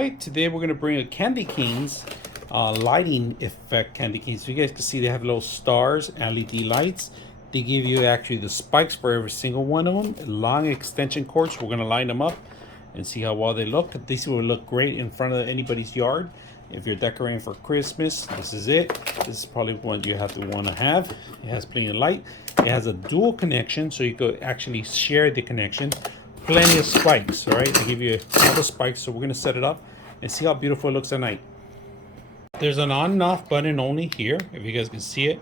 Today we're going to bring a candy canes lighting effect candy canes. So you guys can see they have little stars, LED lights. They give you actually the spikes for every single one of them. Long extension cords. We're going to line them up and see how well they look. These will look great in front of anybody's yard. If you're decorating for Christmas, this is it. This is probably one you have to want to have. It has plenty of light. It has a dual connection, so you could actually share the connection. Plenty of spikes, all right? They give you all the spikes, so we're gonna set it up and see how beautiful it looks at night. There's an on and off button only here, if you guys can see it.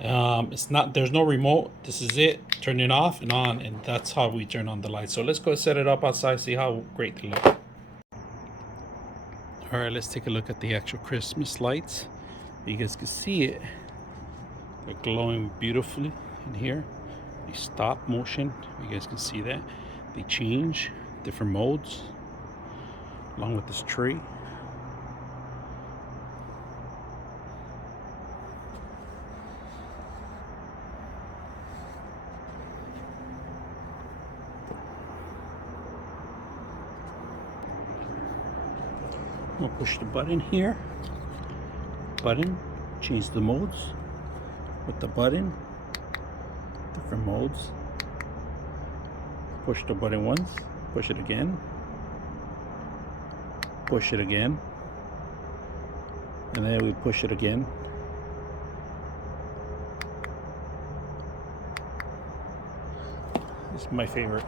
There's no remote. This is it. Turn it off and on, and that's how we turn on the lights. So let's go set it up outside, see how great they look. All right, let's take a look at the actual Christmas lights. You guys can see it. They're glowing beautifully in here. They stop motion. You guys can see that. They change different modes along with this tree. We'll push the button here. Button, change the modes with the button. Different modes. Push the button once, push it again, push it again, and then we push it again. This is my favorite.